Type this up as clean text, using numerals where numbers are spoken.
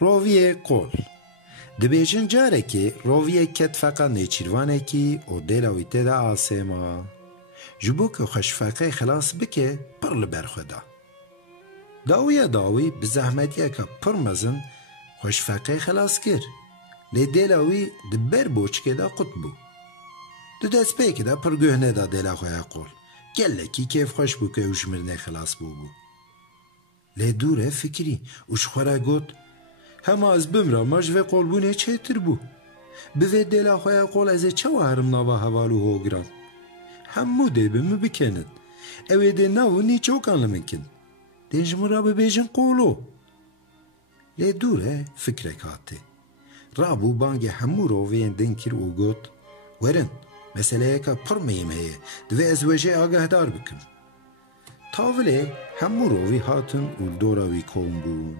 رویه قول دبیجن جاره که رویه کتفقا نیچیروانه کی او دیلاوی تیدا آسیما جبو که خوشفاقه خلاص بکه پر لبر خدا داوی بزحمتیه که پر مزن خوشفاقه خلاص کر لی دیلاوی دبر بوچکه دا قط بو دست پیک دا پر گهنه دا دیلا خواه قول گله کی کیف خوش بو که اوش مرنه خلاص بو لی دوره فکری اوش خورا گوت همه از بمرا ماج و قول بونه چه تر بو به دیلا خواه قول از چه وارم نوا حوالو هو گران همو دی بمو بکند اوه دی ناو نی چوکان لمنکن دنجمورا ببیجن قولو لی دوره فکره کاته رابو بانگ همو رووین دنکر او گوت ورن مسئله که پر مهم هیه دوی از وجه آگه دار بکن تاوله همو روی هاتن و دوراوی کون بون